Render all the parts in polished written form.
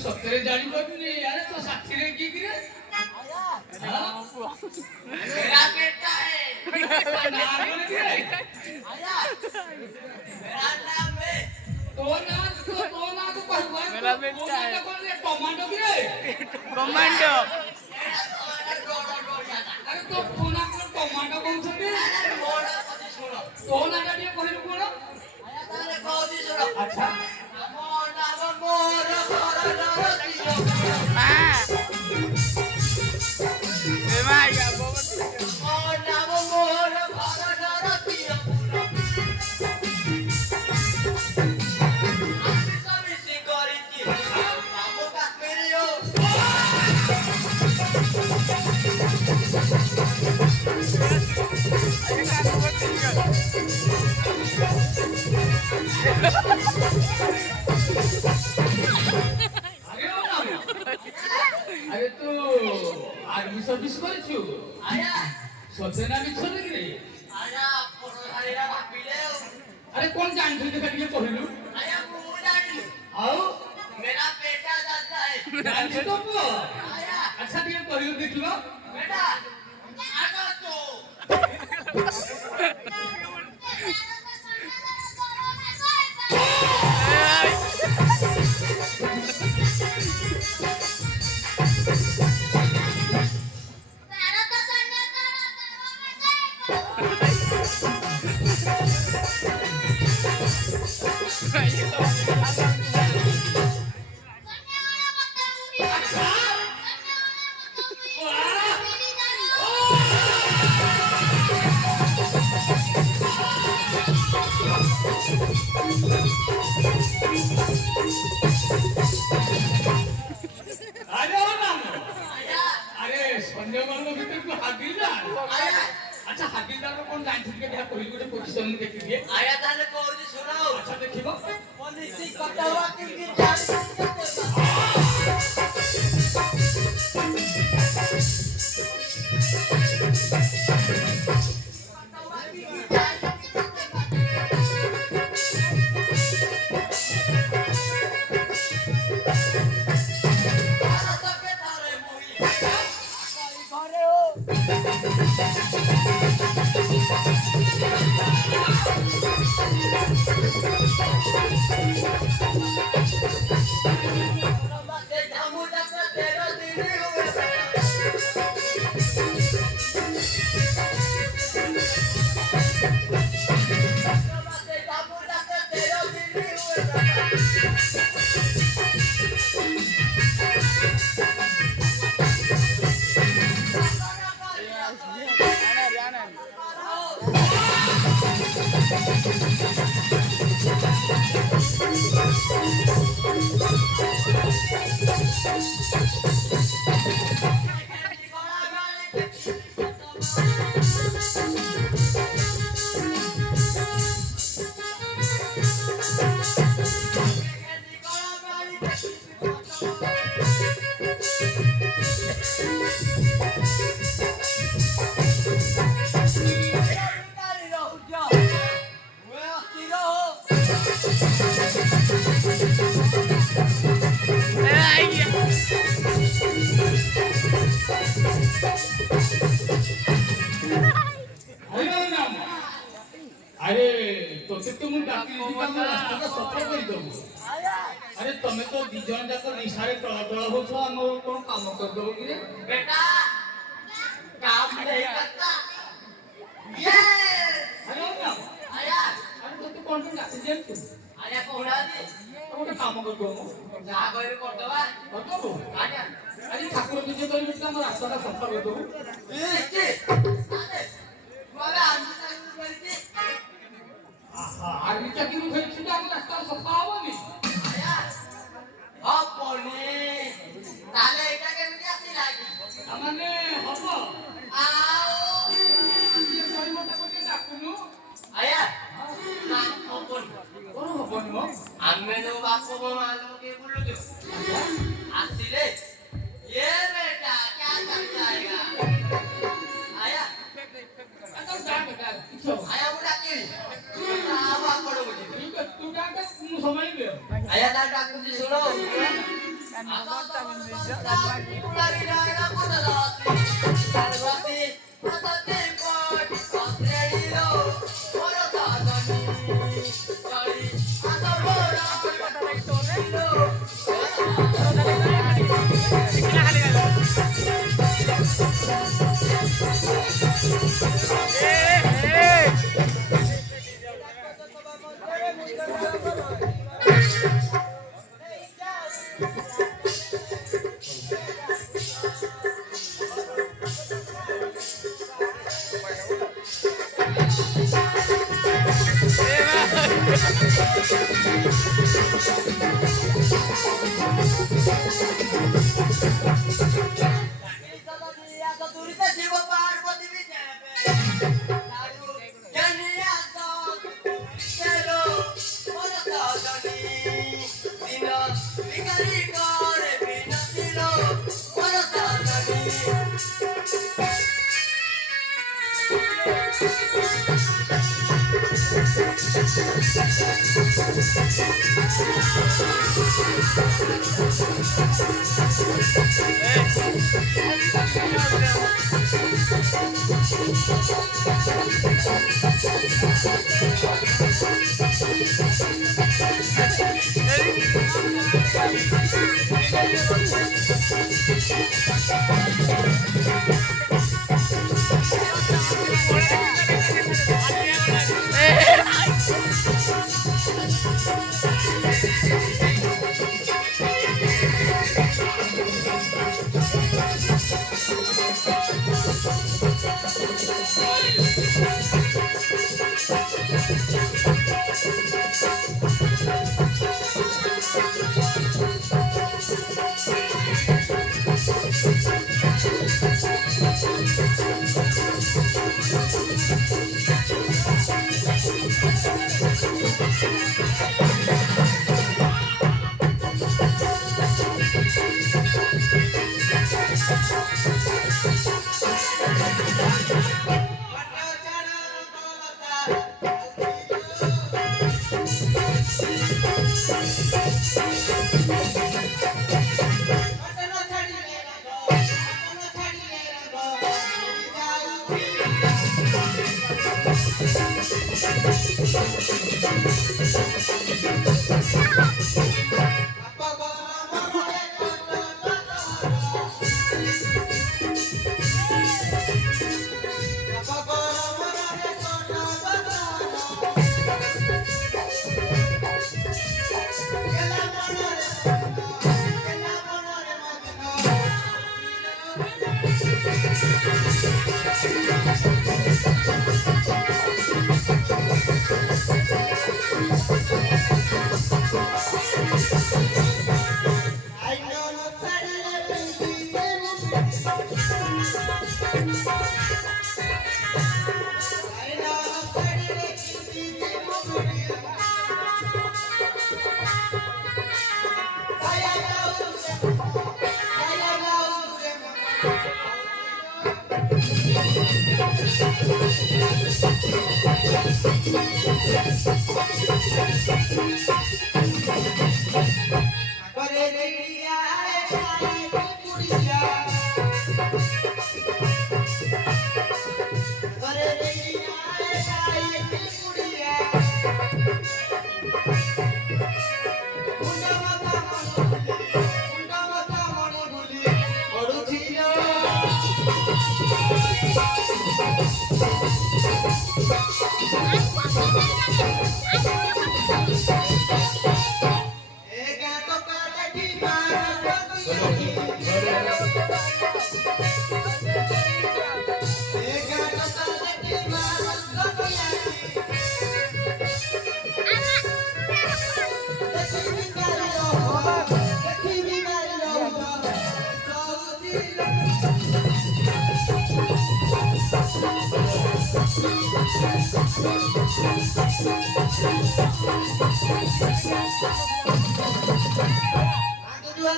ସତରେ ଜାଣିପାରୁନି ଆରେ ତୋ ସାଥିରେ କିଏ କିରେ मेरा बेटा है मेरा नाम है तो नाम को कहवा मेरा बेटा है कमांडो किरे कमांडो अरे तो कोना को कमांडो कोन छबे मोड़ा पति छोड़ तो नाटा टिए कहिलु कोन आया तारे कहदी छोड़ अच्छा नाम मोर घर नरतियो हां ए भाई नाम मोर घर नरतियो अरे तू आर्मी सर्विस करिछु आया सजना बिछन रे आया परोधारीरा भाबिले अरे कोन जानथि देखा टिके कहिलु आया मु जानली आउ मेरा बेटा जानता है जानथि तो पो आया अच्छा टिके कहिलु देखलो बेटा आगा तो अच्छा हाकिलदार को कौन जानथि के बिहा कोई गोटे पोजीशन में देखि दिए आया ताले कोजी सुनाओ अच्छा देखिबो पॉलिसी कटवा के जान ରାସ୍ତାଟା ସଫା କରିଦବୁ। ଆରେ ତମେ ତ ଦି ଜଣ ଯାକ ନିଶାରେ ଟଳ ହଉଛ, ଆମର କଣ କାମ କରିଦବ କିରେ? बेटा काम नहीं करता ये ଆରେ ନା आया ଆରେ ତତେ କଣ ପାଇଁ ଡାକି ଜାଣିଛୁ? आया कोड़ा दे ଗୋଟେ କାମ କରିଦବ जा गए कोटवा କରିଦବୁ। आया ଆଜି ଠାକୁର ପୂଜା କରିବି ଆମ ରାସ୍ତାଟା ସଫା କରିଦବୁ। इसके आले वाला आंटी करके ଆର୍ମି ଚାକିରି ହେଇଛି ଯେ ଆମ ରାସ୍ତା ସଫା ହବନି। आया अपने ताले এটা কেমনে আসি লাগি ତାମାନେ ହବ आओ ଇଏ କରିବଟା ଟିକେ ଡାକୁନୁ। आया ना अपन କଣ ହବନି ମ? ଆମେ ଯୋଉ ବାପ ମାମା के ବୁଲୁଛୁ ଆସିଲେ ये बेटा क्या करता है आया आता डाक डाक କିଛି ହବ। आया बुढ़ा की आवा पड़ो मुझे ଠିକ ଅଛି ତୁ ଡାକ ମୁଁ ସମ୍ଭାଳିବି ଆଉ। आया दा डाकू जी सुनो बुढ़ा की डायना को दलाती सरवती पतते कोट पत्रेड़ी लो और दादनी चली आतो बोरा लो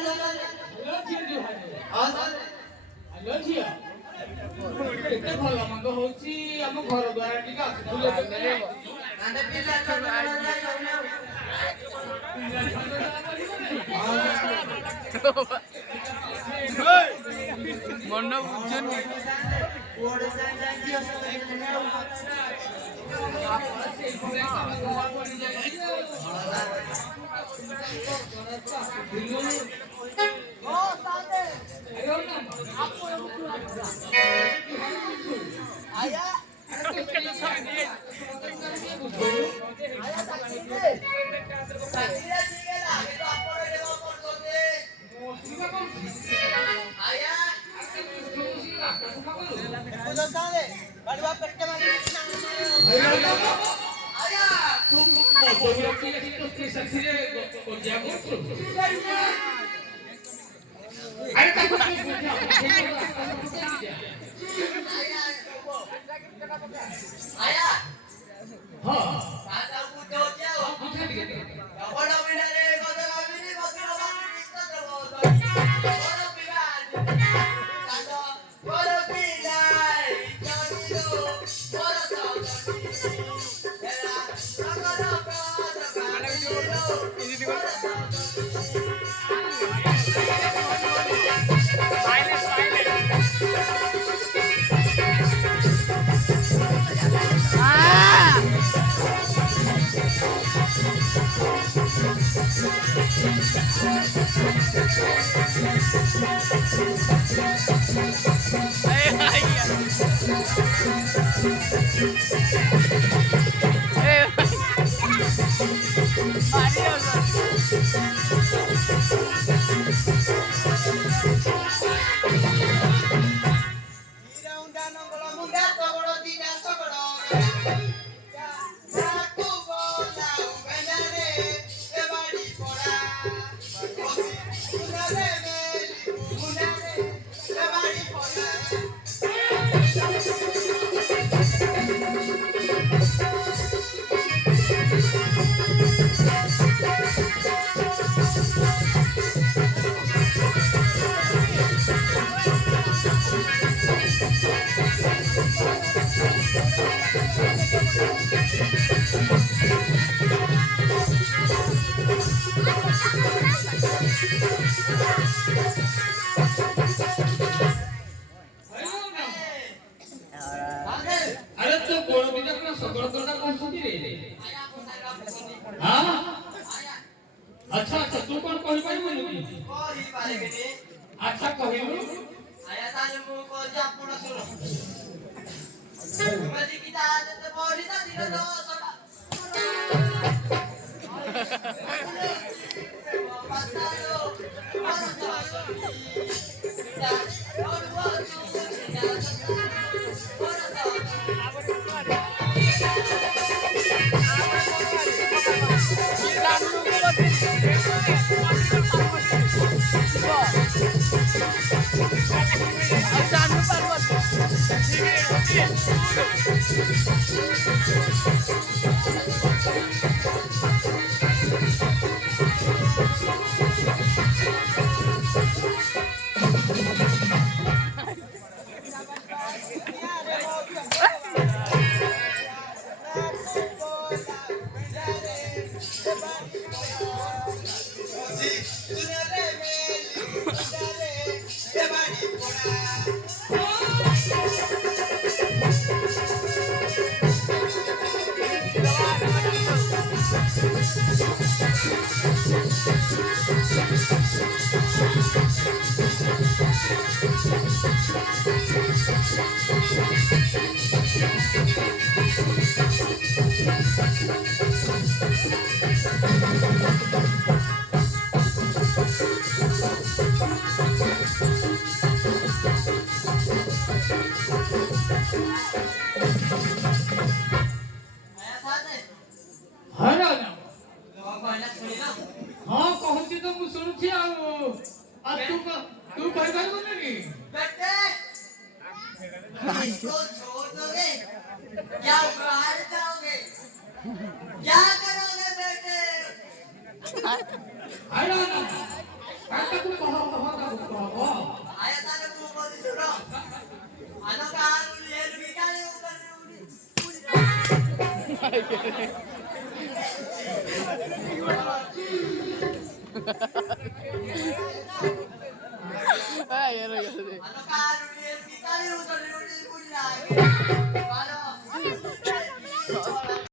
ହ୍ୟାଲୋ ଝିଅ ହ୍ୟାଲୋ ଝିଅ କେତେ ଭଲ ମନ୍ଦ ହଉଛି ଆମ ଘର ଦ୍ୱାରା ଟିକେ ଆସୁଥିଲେ ମନ ବୁଝୁନି अरे तो गोड़ बिना अपना सगड़ करना कौन सी रे हाँ अच्छा अच्छा तू कौन कही पाई बोलू की अच्छा कहिलु तू काय काय बोलला की बेटे इसको छोड़ दोगे क्या बाहर जाओगे क्या करोगे बेटे आया ना काय तू कहा आया ताने मुंह बोली सुनो आनो कान ये लुकी क्या ले ऊपर Ah, ya lo